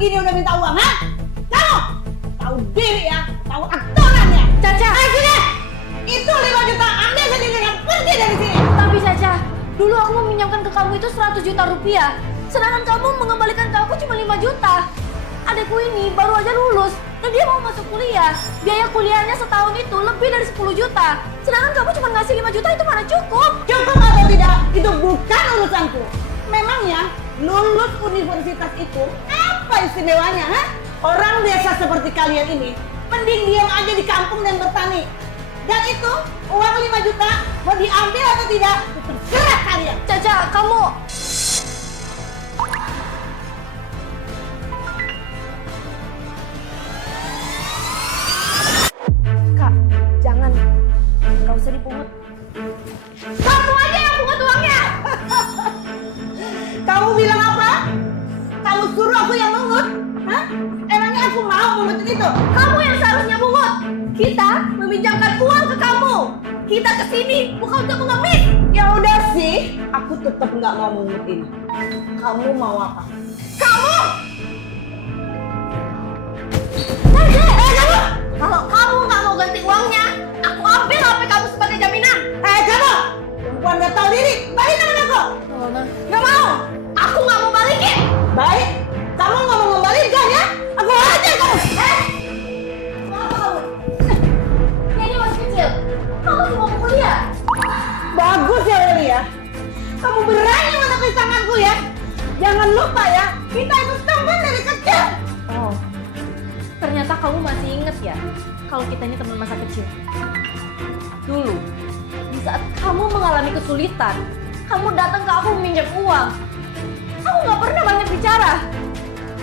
begini udah minta uang, ha? Kamu tahu diri ya, tahu aturannya. Caca! Sini! Itu 5 juta, ambil sendiri dan pergi dari sini. Tapi Caca, dulu aku meminjamkan ke kamu itu 100 juta rupiah. Sedangkan kamu mengembalikan ke aku cuma 5 juta. Adekku ini baru aja lulus dan dia mau masuk kuliah. Biaya kuliahnya setahun itu lebih dari 10 juta. Sedangkan kamu cuma ngasih 5 juta, itu mana cukup? Cukup atau tidak, itu bukan urusanku. Memangnya lulus universitas itu apa istimewanya, ha? Orang biasa seperti kalian ini mending diam aja di kampung dan bertani. Dan itu uang 5 juta mau diambil atau tidak, itu terserah kalian. Caca, kamu... Kak, jangan. Nggak usah dipungut. Kamu aja yang pungut uangnya. Kamu bilang apa? Kamu suruh aku yang mungut? Hah? Emangnya aku mau mungutin itu? Kamu yang seharusnya mungut. Kita meminjamkan uang ke kamu. Kita kesini bukan untuk mengemis. Ya udah sih, aku tetap nggak mau mungutin. Kamu mau apa? Kamu! Kamu! Kalau kamu nggak mau ganti uangnya, aku ambil HP kamu sebagai jaminan. Kamu! Perempuan nggak tahu diri, balik tangan aku! Nggak mau. Aku nggak mau balikin. Baik, kamu nggak mau membalikan ya? Aku hajar kamu! Ini masih kecil. Kamu masih mau kuliah. Bagus ya Lili ya. Kamu berani menepis tanganku ya. Jangan lupa ya, kita itu teman dari kecil. Oh, ternyata kamu masih inget ya kalau kita ini teman masa kecil. Dulu, di saat kamu mengalami kesulitan, kamu datang ke aku meminjam uang. Aku nggak pernah banyak bicara.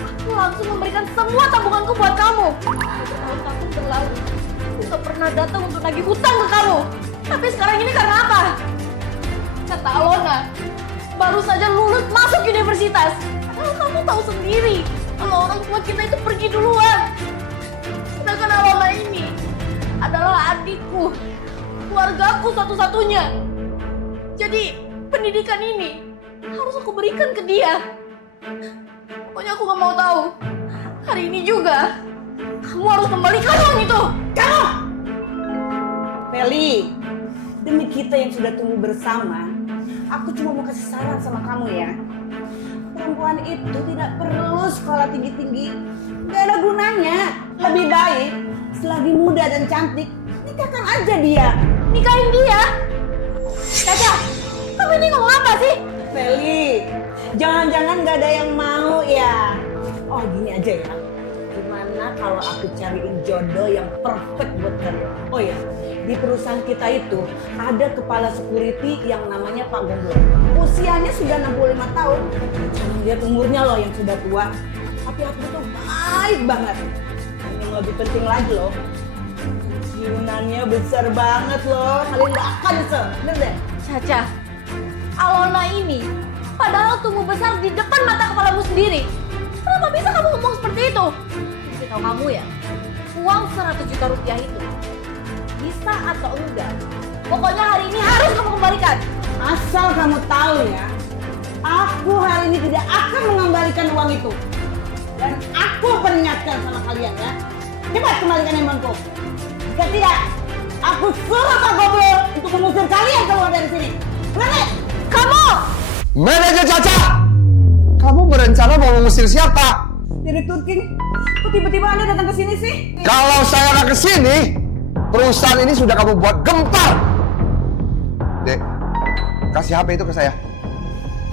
Aku langsung memberikan semua tabunganku buat kamu. Tahun-tahun berlalu, aku nggak pernah datang untuk nagih hutang ke kamu. Tapi sekarang ini karena apa? Kata Alona, baru saja lulus masuk universitas. Kalau kamu tahu sendiri, kalau orang tua kita itu pergi duluan. Sedangkan Alona ini adalah adikku, keluargaku satu-satunya. Jadi pendidikan ini harus aku berikan ke dia. Pokoknya aku gak mau tahu. Hari ini juga kamu harus kembalikan uang itu. Kamu! Feli, demi kita yang sudah tumbuh bersama, aku cuma mau kasih saran sama kamu ya. Perempuan itu tidak perlu sekolah tinggi-tinggi. Gak ada gunanya. Lebih baik, selagi muda dan cantik, nikahkan aja dia. Nikahin dia? Caca, kamu ini ngomong apa sih? Feli, jangan-jangan gak ada yang mau ya. Oh gini aja ya. Gimana kalau aku cariin jodoh yang perfect buat kalian? Oh ya, di perusahaan kita itu ada kepala security yang namanya Pak Gomblo. Usianya sudah 65 tahun. Jangan lihat umurnya loh yang sudah tua. Tapi aku tuh baik banget. Yang lebih penting lagi loh, pensiunannya besar banget loh. Kalian gak akan bisa, bener deh. Caca, Alona ini padahal tumbuh besar di depan mata kepalamu sendiri. Kenapa bisa kamu ngomong seperti itu? Saya tahu kamu ya, uang 100 juta rupiah itu bisa atau enggak, pokoknya hari ini harus kamu kembalikan. Asal kamu tahu ya, aku hari ini tidak akan mengembalikan uang itu. Dan aku peringatkan sama kalian ya, cepat kembalikan handphoneku. Jika tidak, aku suruh Pak Goblok untuk mengusir kalian keluar dari sini. Berani? Kamu! Manajer Caca! Kamu berencana mau mengusir siapa? Direktur King, kok tiba-tiba Anda datang ke sini sih? Kalau saya nggak kesini, perusahaan ini sudah kamu buat gempar. Dek, kasih HP itu ke saya.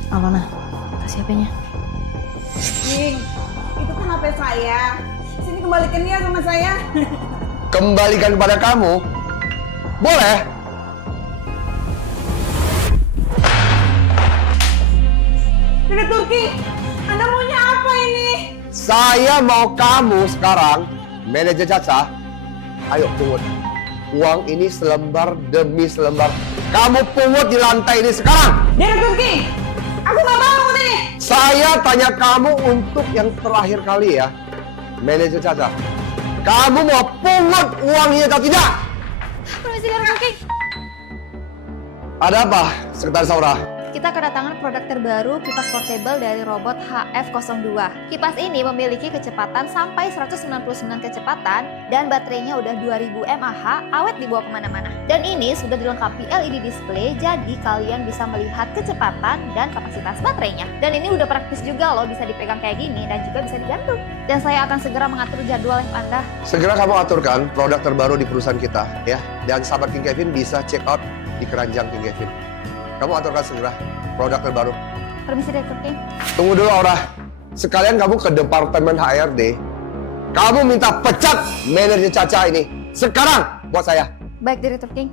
Alona, kasih HP-nya. King, itu kan HP saya. Sini kembalikan dia sama saya. Kembalikan kepada kamu? Boleh? Direktur King, Anda maunya apa ini? Saya mau kamu sekarang, manajer Caca, ayo pungut. Uang ini selembar demi selembar. Kamu pungut di lantai ini sekarang. Direktur King, aku nggak mau pungut ini. Saya tanya kamu untuk yang terakhir kali ya, manajer Caca. Kamu mau pungut uangnya atau tidak? Permisi Direktur King. Ada apa, Sekretaris Saura? Kita kita kedatangan produk terbaru kipas portable dari robot HF02. Kipas ini memiliki kecepatan sampai 199 kecepatan dan baterainya udah 2000 mAh, awet dibawa kemana-mana. Dan ini sudah dilengkapi LED display, jadi kalian bisa melihat kecepatan dan kapasitas baterainya. Dan ini udah praktis juga loh, bisa dipegang kayak gini dan juga bisa digantung. Dan saya akan segera mengatur jadwal live Anda. Segera kamu aturkan produk terbaru di perusahaan kita, ya. Dan sahabat King Kevin bisa check out di keranjang King Kevin. Kamu aturkan segera produk terbaru. Permisi Direktur King. Tunggu dulu Aura. Sekalian kamu ke departemen HRD. Kamu minta pecat manajer Caca ini. Sekarang buat saya. Baik Direktur King.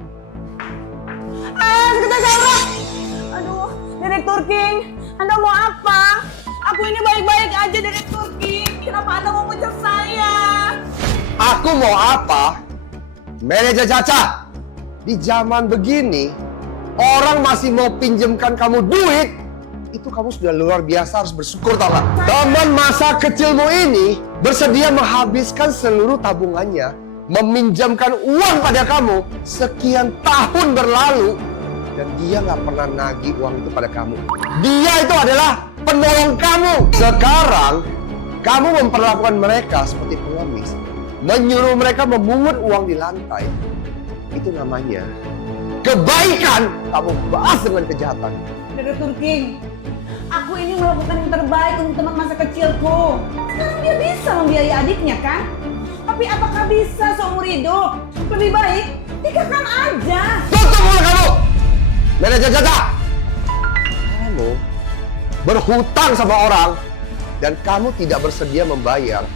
Sebentar Aura. Aduh, Direktur King, Anda mau apa? Aku ini baik-baik aja, Direktur King. Kenapa Anda mau pecat saya? Aku mau apa? Manajer Caca. Di zaman begini, orang masih mau pinjamkan kamu duit, itu kamu sudah luar biasa, harus bersyukur tau gak? Teman masa kecilmu ini bersedia menghabiskan seluruh tabungannya, meminjamkan uang pada kamu sekian tahun berlalu, dan dia nggak pernah nagih uang itu pada kamu. Dia itu adalah penolong kamu. Sekarang, kamu memperlakukan mereka seperti pengemis, menyuruh mereka memungut uang di lantai. Itu namanya kebaikan kamu bahas dengan kejahatan. Direktur King, aku ini melakukan yang terbaik untuk teman masa kecilku. Sekarang dia bisa membiayai adiknya kan? Tapi apakah bisa seumur hidup? Lebih baik nikahkan aja. Tutup mulut kamu! Manajer Caca! Kamu berhutang sama orang dan kamu tidak bersedia membayar.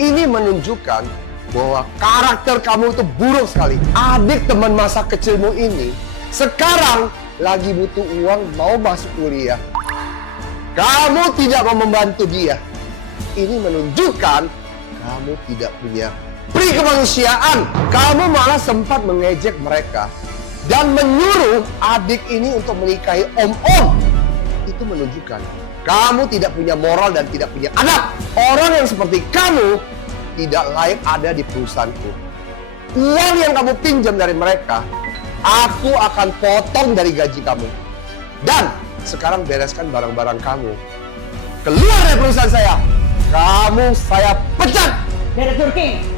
Ini menunjukkan bahwa karakter kamu itu buruk sekali. Adik teman masa kecilmu ini sekarang lagi butuh uang mau masuk kuliah. Kamu tidak mau membantu dia. Ini menunjukkan kamu tidak punya pri kemanusiaan. Kamu malah sempat mengejek mereka dan menyuruh adik ini untuk menikahi om-om. Itu menunjukkan kamu tidak punya moral dan tidak punya adab. Orang yang seperti kamu tidak layak ada di perusahaanku. Uang yang kamu pinjam dari mereka, aku akan potong dari gaji kamu. Dan sekarang bereskan barang-barang kamu. Keluar dari perusahaan saya. Kamu saya pecat. Direktur King,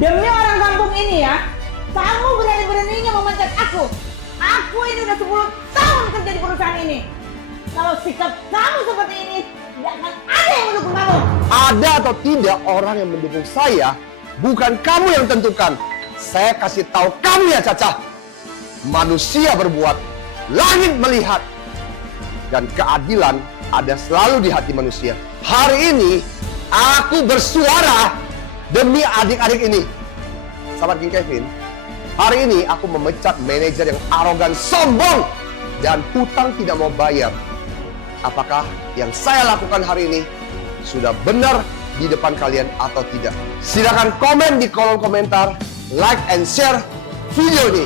demi orang kampung ini ya, kamu berani-beraninya memecat aku. Aku ini udah 10 tahun kerja di perusahaan ini. Kalau sikap kamu seperti ini, tidak akan ada yang mendukung kamu. Ada atau tidak orang yang mendukung saya, bukan kamu yang tentukan. Saya kasih tahu kamu ya Caca. Manusia berbuat, langit melihat. Dan keadilan ada selalu di hati manusia. Hari ini, aku bersuara demi adik-adik ini. Sahabat King Kevin, hari ini aku memecat manajer yang arogan, sombong, dan hutang tidak mau bayar. Apakah yang saya lakukan hari ini sudah benar di depan kalian atau tidak? Silakan komen di kolom komentar, like and share video ini.